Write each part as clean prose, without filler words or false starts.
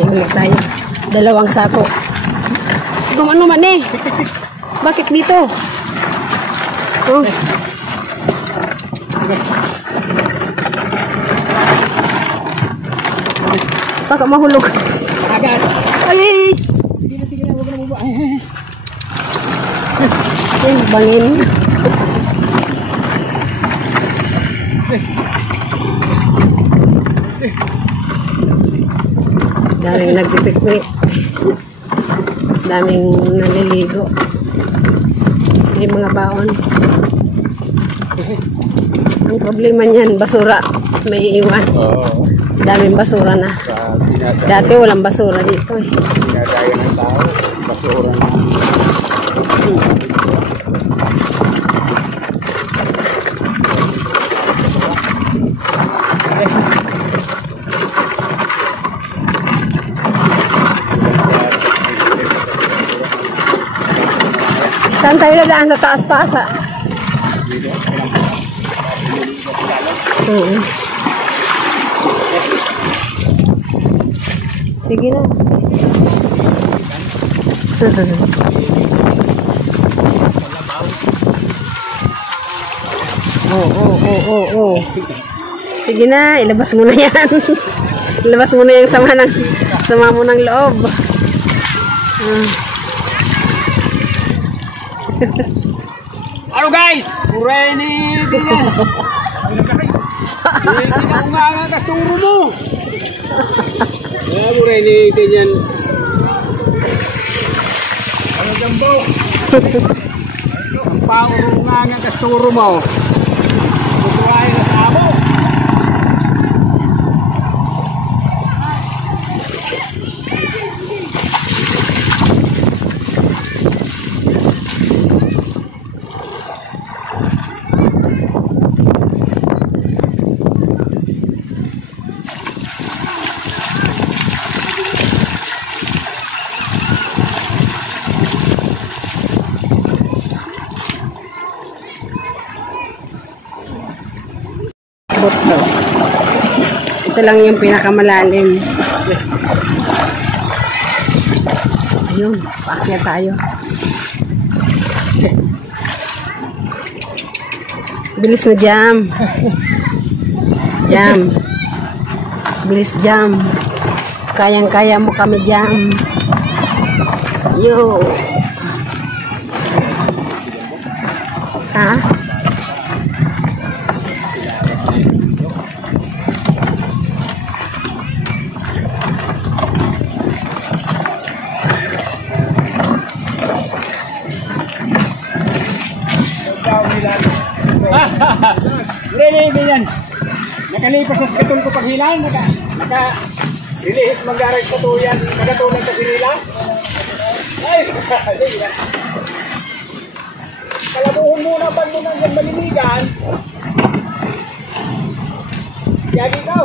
May ulit tayo. 2 sako. Gumano man eh. Bakit dito? Oh. Baka mahulog. Agad. Ay! Sige na, huwag na baba. Ay, bangin. Daming nagpipiknik. Daming naliligo. May mga baon. Ang problema niyan, basura. May iwan. Oo. Daming basura na. Dati walang basura dito eh. Dinadaya ng tao. Basura na. Saan tayo dadaan? Sa taas pa sa? Sige na. Oh. Sige na, ilabas mo na yan. Ilabas mo na yung sama mo ng loob. Ano guys? Uray ni Tingnan. Hindi na umanga kasturo mo. Uray ni Tingnan. Ano jambo? Ang paurungan ang kasturo mo. Butuay na tabo. Ito lang yung pinakamalalim. Ayun, paakyat tayo. Bilis na jam. Jam. Bilis jam. Kayang-kaya mo kami jam. Yo. Ha? Really, ganyan. Nakalipas sa skatong ko paghilan, naka-release mag-aray sa tuyan, nagatunan sa sinila. Ay, kalabuhon muna pag muna ang maliligan. Yagi ka.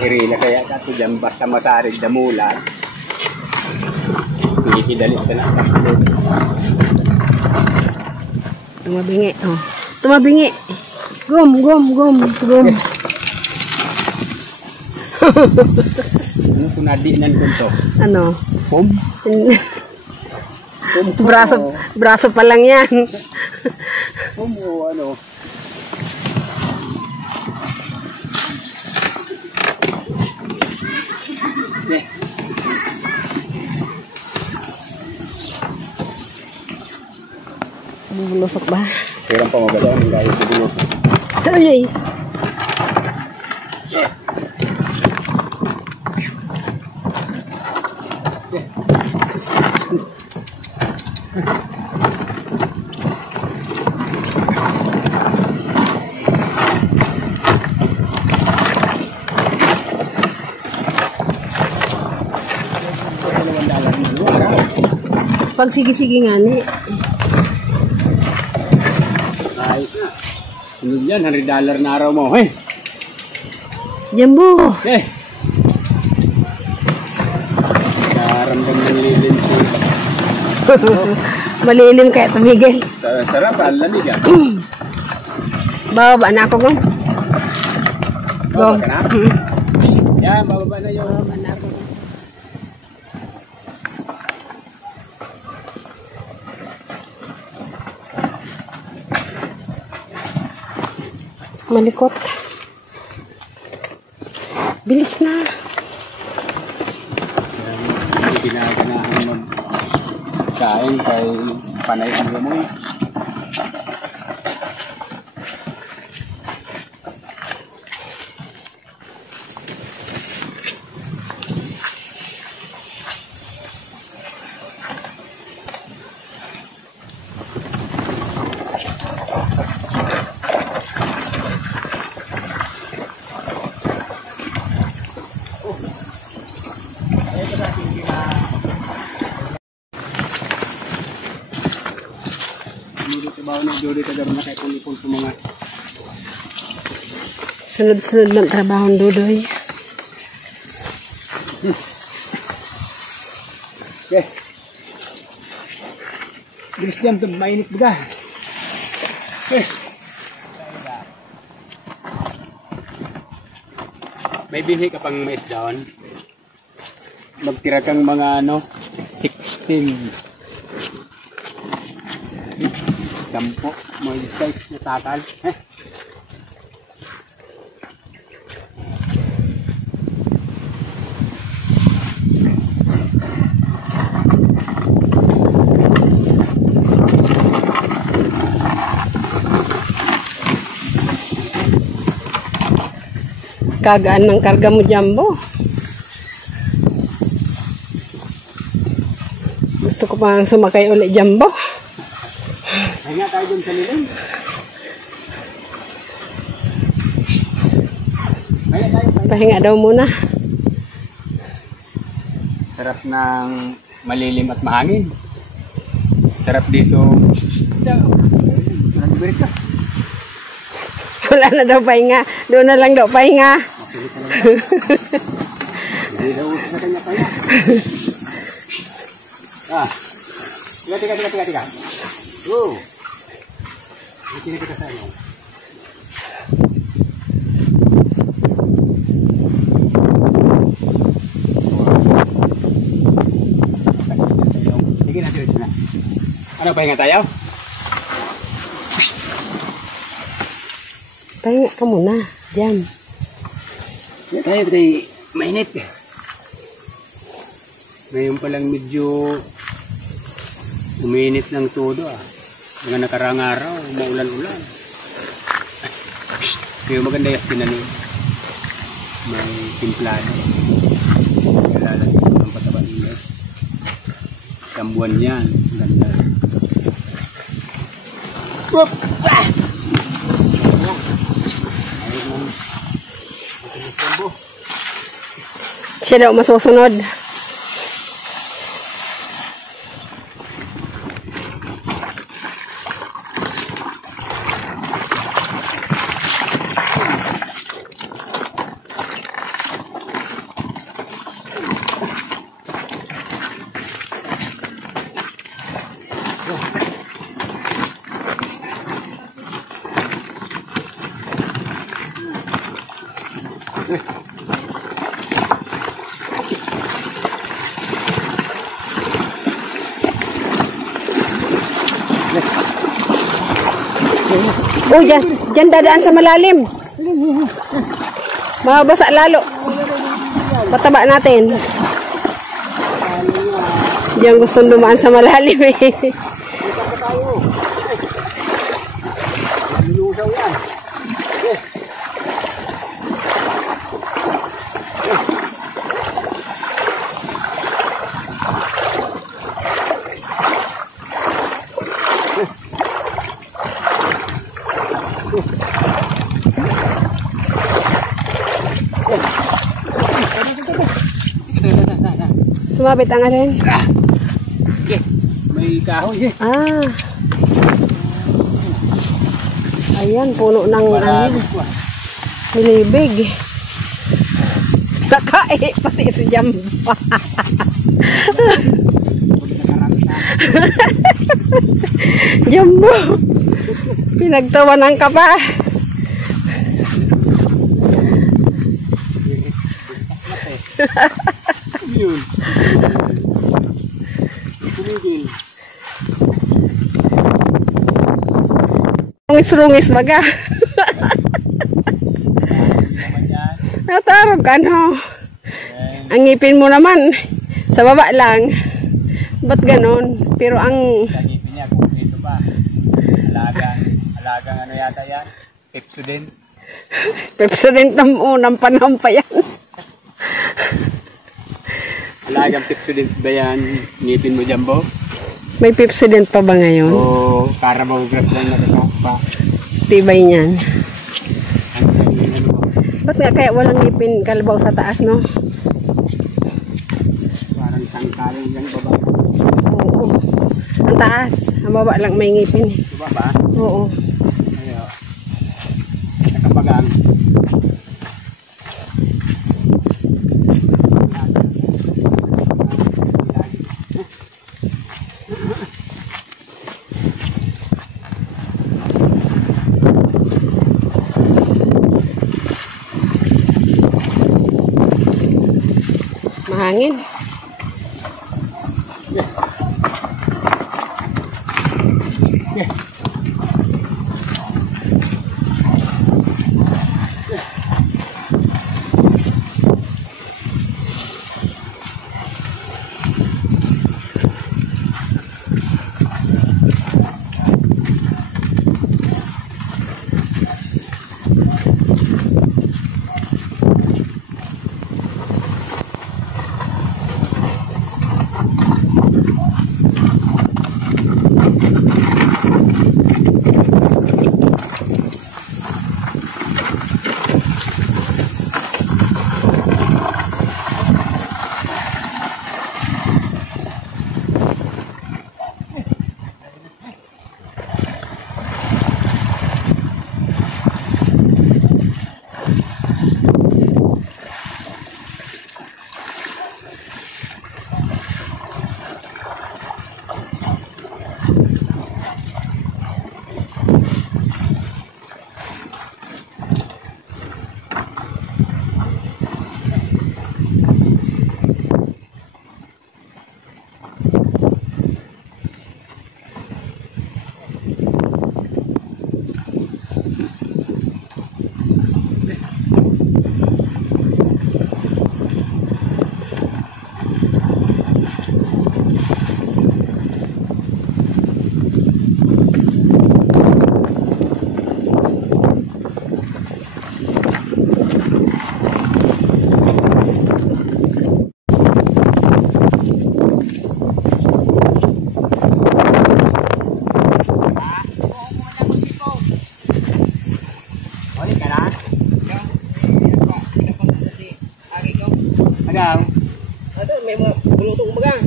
Hirila kaya ka ito dyan basta masarig damulan. Ikidalit ka na. Tumabingi. Oh. Tumabingi. Gum. Ano kung nadiinan ko ito? Ano? Pum? Braso pa lang yan. Pum o ano? Okay. Bulusok ba? Kailan pa magalang dahil sa bulok. Ay! Pag sige-sige nga ni. Ayos na. Ano yan? $100 na araw mo. Hey! Jumbo! Hey! Nakaramdam ng lilim siya. Malilim kaya tumigil. Sarap, alamig ah. Bababa na ako kung. Go. Bababa ka na? Yan, bababa na yun. Malikot. Bilis na. Yan, ginaganahan magkain kay panay ang lumoy. Sunod-sunod ng trabaho ng Dudoy. Okay. Bilis dyan, mainit baga. Okay. May binhi ka pang mais down. Magtira kang mga 16. Dampo, may size na takal. Kagaan ng karga mo, Jumbo. Gusto ko pang sumakay ulit, Jumbo. Hinga tayo dun sa lilim. Pahinga daw muna. Sarap ng malilim at mahangin. Sarap dito. Wala na daw pahinga. Doon na lang daw pahinga. Hindi daw sa kanya pahinga. Tiga. Wow. Sini kita sa inyo. Sige na, diretso na. Ano, pahinga tayo? Pahinga ka muna. Diyan. Tayo kay mainit. Ngayon palang medyo uminit ng todo Mga nakarang araw, maulan-ulan. Kaya maganda yung tinanim. May timplado. Kaya lalagyan ko ng pataba ilas. Isang buwan yan. Ganda. Whoop! Siya daw masusunod. Oh, dyan dadaan sa malalim. Mabasa lalo. Pataba natin. Diyan gustong dumaan sa malalim eh. Sumabit ang alin? May kahoy eh. Ayan, puno ng nilibig. Kakae, pati si Jamba. Jumbo, pinagtawanan ka pa. Yun. Tumigil. Rungis-rungis baga. Natarog ka, no? Ang ngipin mo naman, sa baba lang. Ba't ganon? Pero ang... Ang ngipin niya, kung dito pa. Alagang ano yata yan? Pepsodent. Pepsodent ng unang panahon pa yan. Alagang Pepsodent ba yan? Ngipin mo, Jumbo? May Pepsodent pa ba ngayon? Oo, Carabao Graph lang nakakapa. Tibay niyan. Ba't nga kaya walang ngipin kalabaw sa taas, no? Parang sangkaling yan, baba. Oo. Ang taas. Ang baba lang may ngipin. Diba ba? Oo. Ayaw. Nakabagang. Mahangin. Adang. Ada may mga bulutong baga.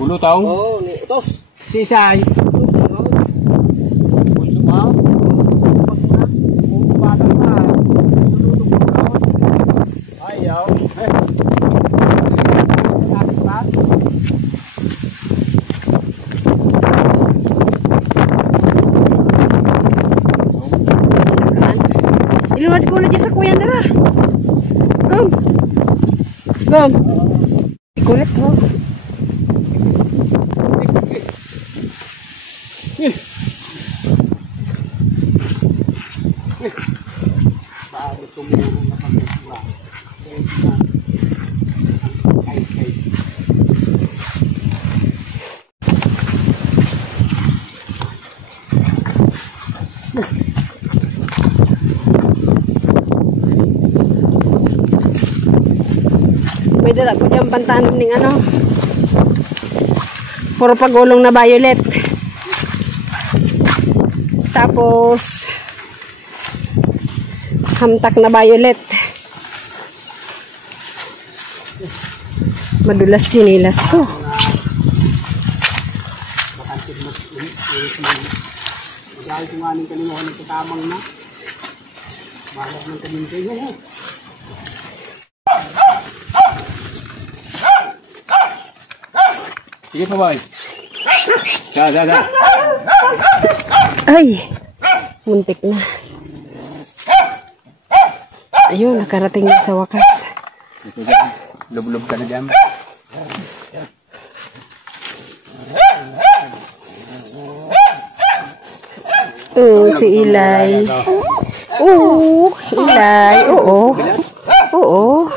Bulutong? Oo, ni utos. Sisay. Bulutong mo? Bata pa. Ayaw. Iluwad ko na dyan sa kuya nila. Kom. Kom. Ikulit mo. Bago tumulong na pagkakura. May dala ko dyan pantanom ng ano. Puro pagulong na violet. Tapos hamtak na violet. Madulas chinilas ko. Dahil kung anong kalimuhan ng katamang na. Balag ng kamintay mo. Sige pa boy. Da. Ay! Muntik na. Ayun, nakarating na sa wakas. Ito dyan. Lub-lub ka na dyan. Si Ilay. Ilay. Oo.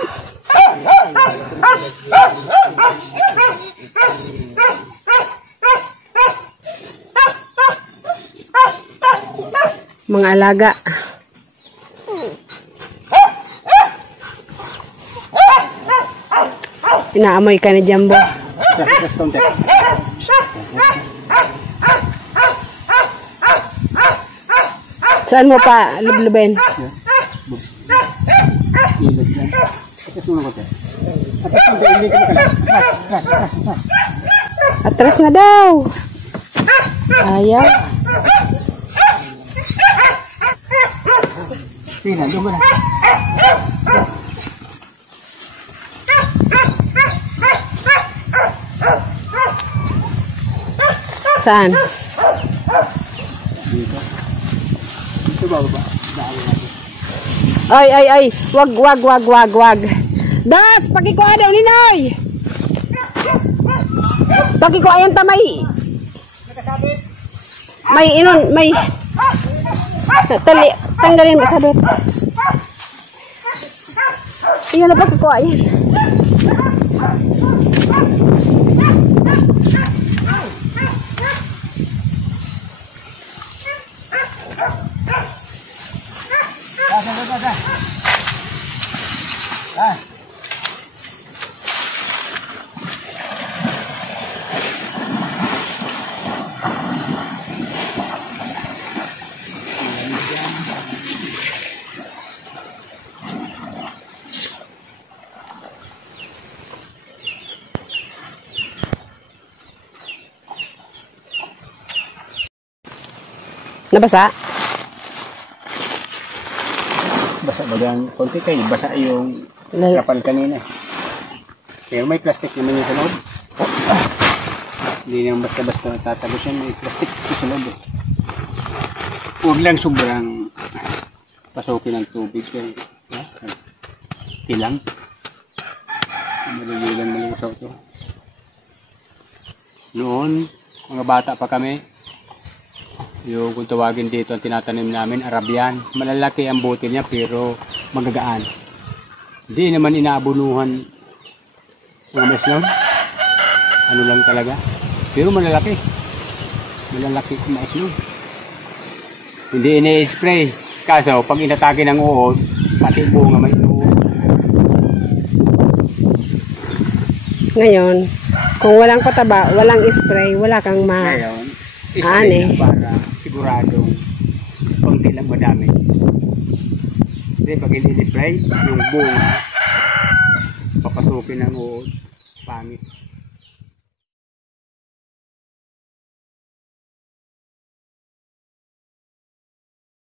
Mga alaga. Inaamoy ka ni Jumbo. Saan mo pa lublubin? Ilog yan. Kasunod ko tayo. Hindi ka makalas. Ras. Atras na daw. Ayaw. Sige na, doon mo na. Saan? Dito. Dito ba? Ay. Wag. Das, pakikuha daw ni Noy. Pakikuha yan tamay. May tanggalin mo sabit. Iyon na pakikuha yan. Nabasa? Basa ba yan? Konti kayo. Basa yung kapal kanina. Pero may plastic naman yung sa loob. Hindi naman basta-basta tatagos yan. May plastic sa loob eh. Huwag lang sobrang pasukin ng tubig. Tilang. Malililang ito. Noon, mga bata pa kami, yung kung tawagin dito ang tinatanim namin, Arabian. Malalaki ang bote niya pero magagaan. Hindi naman inaabunuhan mga meslon. Ano lang talaga. Pero malalaki. Malalaki ang meslon. Hindi ini-spray. Kaso pag inatake ng uod, pati bunga may uod. Ngayon, kung walang pataba, walang spray, wala kang Ngayon, spray para siguradong konti lang madami. Hindi, pag hindi spray, yung bunga papasukin ng uod, pangit.